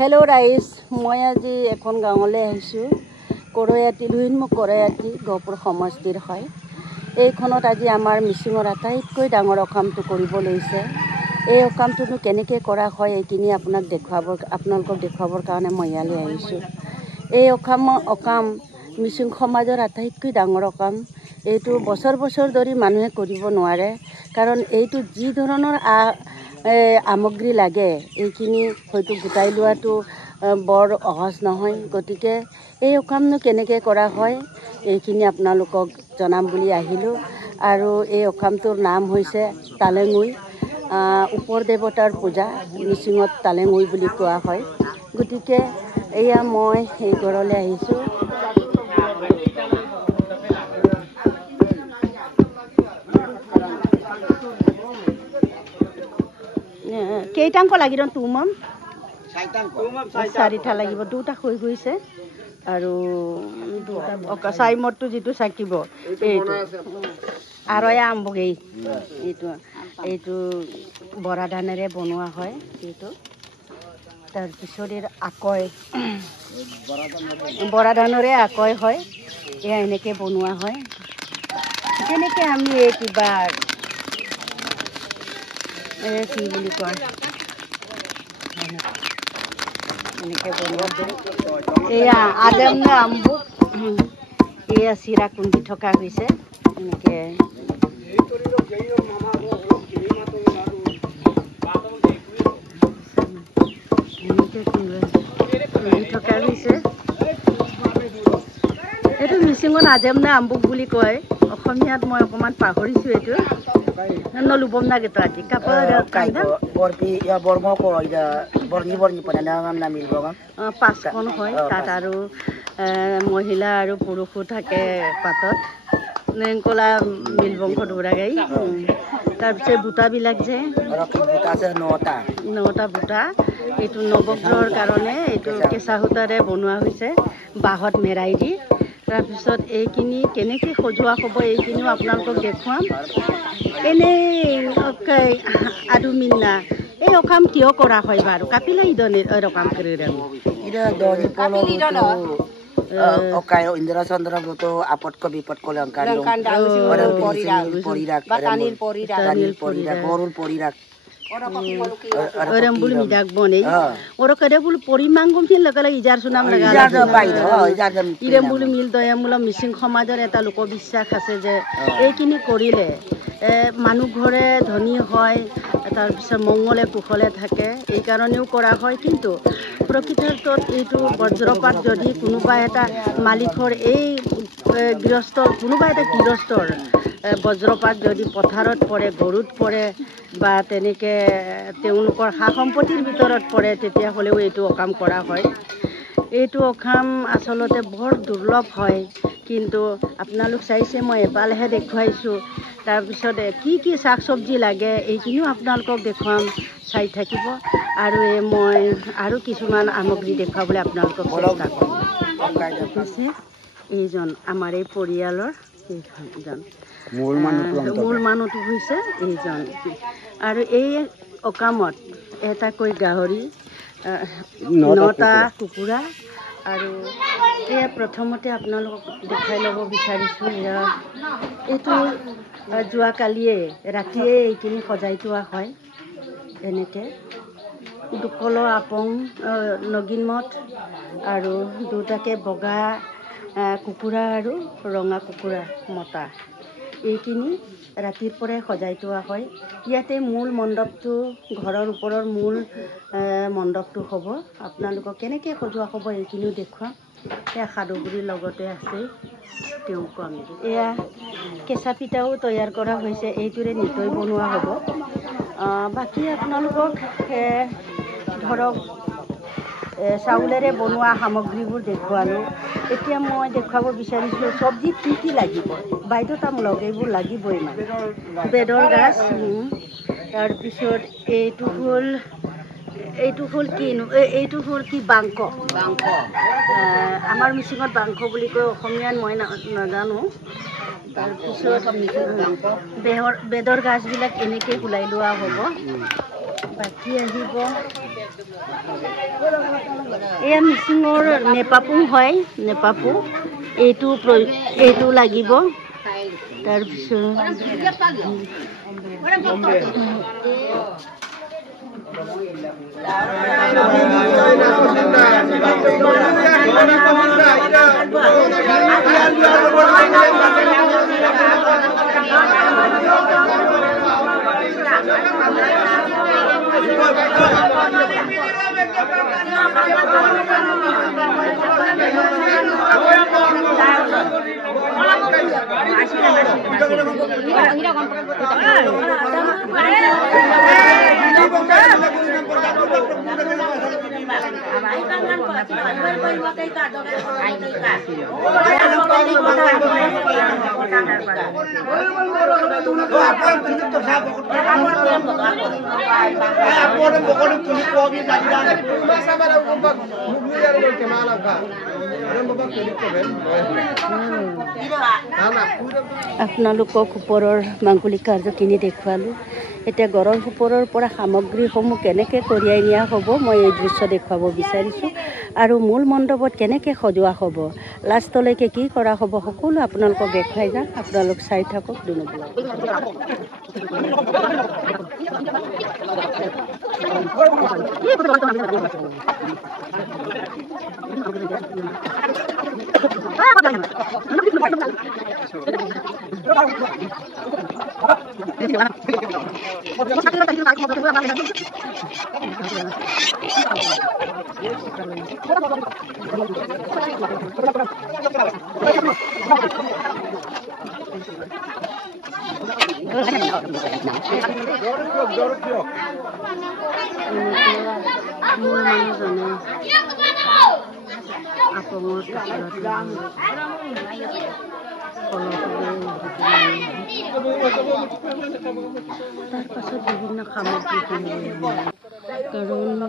Hello' ৰাইজ, মই আজি এখন গাঁৱলৈ আহিছোঁ। কৰৈয়াতি লুহিনমুখ কৰৈয়াতি গহপুৰ সমষ্টিৰ হয়। এইখনত আজি আমাৰ মিচিঙৰ আটাইতকৈ ডাঙৰ অকামটো কৰিব লৈছে। এই অকামটোনো কেনেকৈ কৰা হয় এইখিনি আপোনালোকক দেখুৱাবৰ কাৰণে মই ইয়ালৈ আহিছোঁ। এই অকাম মিচিং সমাজৰ আটাইতকৈ ডাঙৰ অকাম। এইটো বছৰ বছৰ ধৰি মানুহে কৰিব নোৱাৰে, কাৰণ এইটো যি ধৰণৰ সামগ্ৰী লাগে এইখিনি হয়তো গোটাই লোৱাটো বৰ সহজ নহয়। গতিকে এই অকামনো কেনেকৈ কৰা হয় এইখিনি আপোনালোকক জনাম বুলি আহিলোঁ। আৰু এই অকামটোৰ নাম হৈছে তালেঙুই। ওপৰ দেৱতাৰ পূজা, মিচিঙত তালেঙুই বুলি কোৱা হয়। গতিকে এয়া মই এই ঘৰলৈ আহিছোঁ। কেইটাংক লাগিব তুমম? চাৰিটা লাগিব, দুটা হৈ গৈছে আৰু দুটা চাইমদটো যিটো চাকিব এইটো আৰু আৰম্ভগৈ এইটো বৰা ধানেৰে বনোৱা হয়। এইটো তাৰপিছত আকৈ বৰা ধানৰে আকৈ হয়। এয়া এনেকৈ বনোৱা হয়। যেনেকৈ আমি এই কিবা কি বুলি কয় এনেকৈ বনোৱা হয়। এয়া আজেম নে আম্বুক এয়া চিৰা খুন্দি থকা হৈছে। এনেকৈ খুন্দি থকা হৈছে। এইটো মিচিঙত আজেম নে আম্বুক বুলি কয়। অসমীয়াত মই অকণমান পাহৰিছোঁ এইটো। নলুবম না gitu aja. পাঁচখন হয় তাত আৰু মহিলা আৰু পুৰুষো থাকে পাতত। নেংকলা মিলবংশ দৌৰাগাই। তাৰপিছত বুটাবিলাক যে নটা বুটা, এইটো নৱগ্ৰহৰ কাৰণে এইটো কেঁচা সূতাৰে বনোৱা হৈছে, বাঁহত মেৰাই দি। তাৰপিছত এইখিনি কেনেকৈ সজোৱা হ'ব এইখিনিও আপোনালোকক দেখুৱাম। এনেই আৰু মিন্না এই অকাম কিয় কৰা হয় বাৰু? কাপিলা ইদনে অকাম কৰি ইন্দ্ৰ চন্দ্ৰ ব্ৰত আপদক বিপদ কলংকাৰ bulu midak bone oro kada bulu porimangum tin lagala ijar sunam lagala ire bulu mil doya mula mising সমাজৰ এটা লোকবিশ্বাস আছে যে এইখিনি কৰিলে মানুহ ঘৰে ধনী হয়, তাৰপিছত মংগলে কুশলে থাকে, এই কাৰণেও কৰা হয়। কিন্তু প্ৰকৃতাৰ্থত এইটো বজ্ৰপাত যদি কোনোবা এটা মালিকৰ এই কোনোবা এটা গৃহস্থৰ বজ্ৰপাত যদি পথাৰত পৰে, গৰুত পৰে বা তেনেকৈ তেওঁলোকৰ সা সম্পত্তিৰ ভিতৰত পৰে, তেতিয়াহ'লেও এইটো অকাম কৰা হয়। এইটো অকাম আচলতে বৰ দুৰ্লভ হয়। কিন্তু আপোনালোক চাইছে, মই এপালেহে দেখুৱাইছোঁ। তাৰপিছত কি শাক চব্জি লাগে এইখিনিও আপোনালোকক দেখুৱাম, চাই থাকিব। আৰু মই আৰু কিছুমান সামগ্ৰী দেখুৱাবলৈ আপোনালোকক চেষ্টা কৰিম। এইজন আমাৰ এই পৰিয়ালৰ এইজন মূল মানুহটো হৈছে এইজন। আৰু এই অকামত এটাকৈ গাহৰি, 9টা কুকুৰা আৰু এয়া প্ৰথমতে আপোনালোকক দেখাই ল'ব বিচাৰিছোঁ। এইটো যোৱাকালিয়ে ৰাতিয়ে এইখিনি সজাই থোৱা হয়। এনেকৈ দুকল আপং নগিন মঠ আৰু দুটাকৈ বগা কুকুৰা আৰু ৰঙা কুকুৰা মতা, এইখিনি ৰাতিৰ পৰাই সজাই থোৱা হয়। ইয়াতে মূল মণ্ডপটো, ঘৰৰ ওপৰৰ মূল মণ্ডপটো হ'ব। আপোনালোকক কেনেকৈ সজোৱা হ'ব এইখিনিও দেখুৱাম। এয়া সাধুগুৰিৰ লগতে আছে, তেওঁকো আমি এয়া কেঁচা পিঠাও তৈয়াৰ কৰা হৈছে, এইটোৰে নিতৈ বনোৱা হ'ব। বাকী আপোনালোকক ধৰক চাউলেৰে বনোৱা সামগ্ৰীবোৰ দেখুৱালোঁ। এতিয়া মই দেখুৱাব বিচাৰিছোঁ চব্জিত কি লাগিব। বাধ্যতামূলক এইবোৰ লাগিবই, মানে বেদৰ গাজ। তাৰপিছত এইটো হ'ল কি বাংক। আমাৰ মিচিঙত বাংক বুলি কয়, অসমীয়াত মই নাজানো। তাৰপিছত বেদৰ গাজবিলাক এনেকৈ ওলাই লোৱা হ'ব। বাকী আহিব এয়া মিচিঙৰ নেপাপু হয় নেপাপু এইটো লাগিব তাৰপিছত আপোনালোকক ওপৰৰ মাংগলিক কাৰ্যখিনি দেখুৱালোঁ। এতিয়া গড়ৰ ওপৰৰ পৰা সামগ্ৰীসমূহ কেনেকৈ কঢ়িয়াই নিয়া হ'ব মই এই দৃশ্য দেখুৱাব বিচাৰিছোঁ আৰু মূল মণ্ডপত কেনেকৈ সজোৱা হ'ব, লাষ্টলৈকে কি কৰা হ'ব সকলো আপোনালোকক দেখুৱাই যাম। আপোনালোক চাই থাকক তাৰ পাছত বিভিন্ন সামগ্ৰী কাৰণ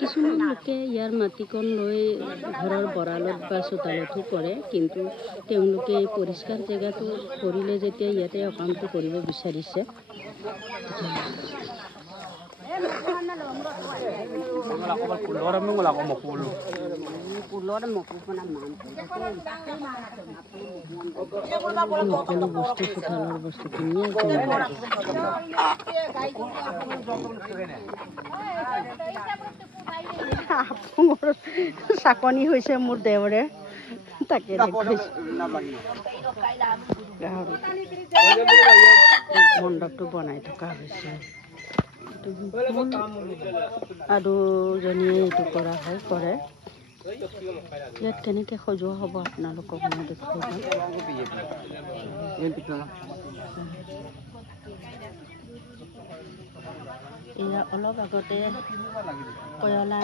কিছুমান লোকে ইয়াৰ মাটিকণ লৈ ঘৰৰ বৰালত বা চোতালতো কৰে, কিন্তু তেওঁলোকে পৰিষ্কাৰ জেগাটো কৰিলে যেতিয়া ইয়াতে কামটো কৰিব বিচাৰিছে। সকলো বস্তু চোতালৰ বস্তু কিনিয়ে চাকনি হৈছে মোৰ দেওৰে, তাকে মণ্ডপটো বনাই থকা হৈছে আৰু জনীয়ে এইটো কৰা হয় কৰে। ইয়াত কেনেকৈ সজোৱা হ'ব আপোনালোকক মই দেখুৱাই যাম। এয়া অলপ আগতে কয়লা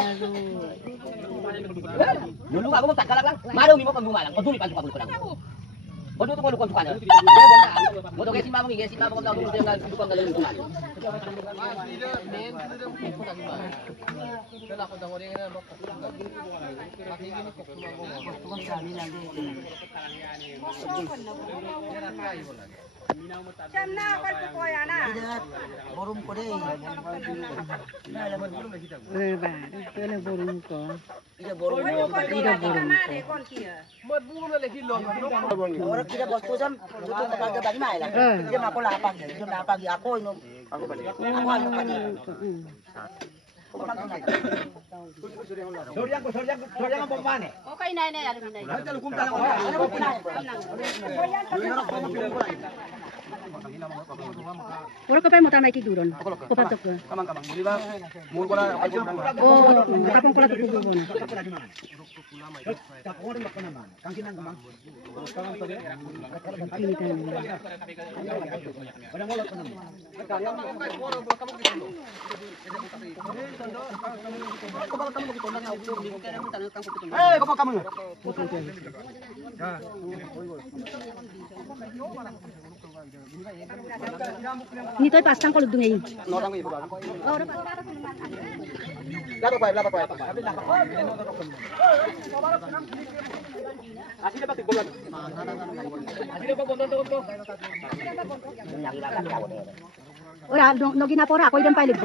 Orang kapan mau tanah duron? Kapan tak? Kapan kola tu duron? Ni toy pastang kalau dungai. Ora nogina pora ako idem pailip.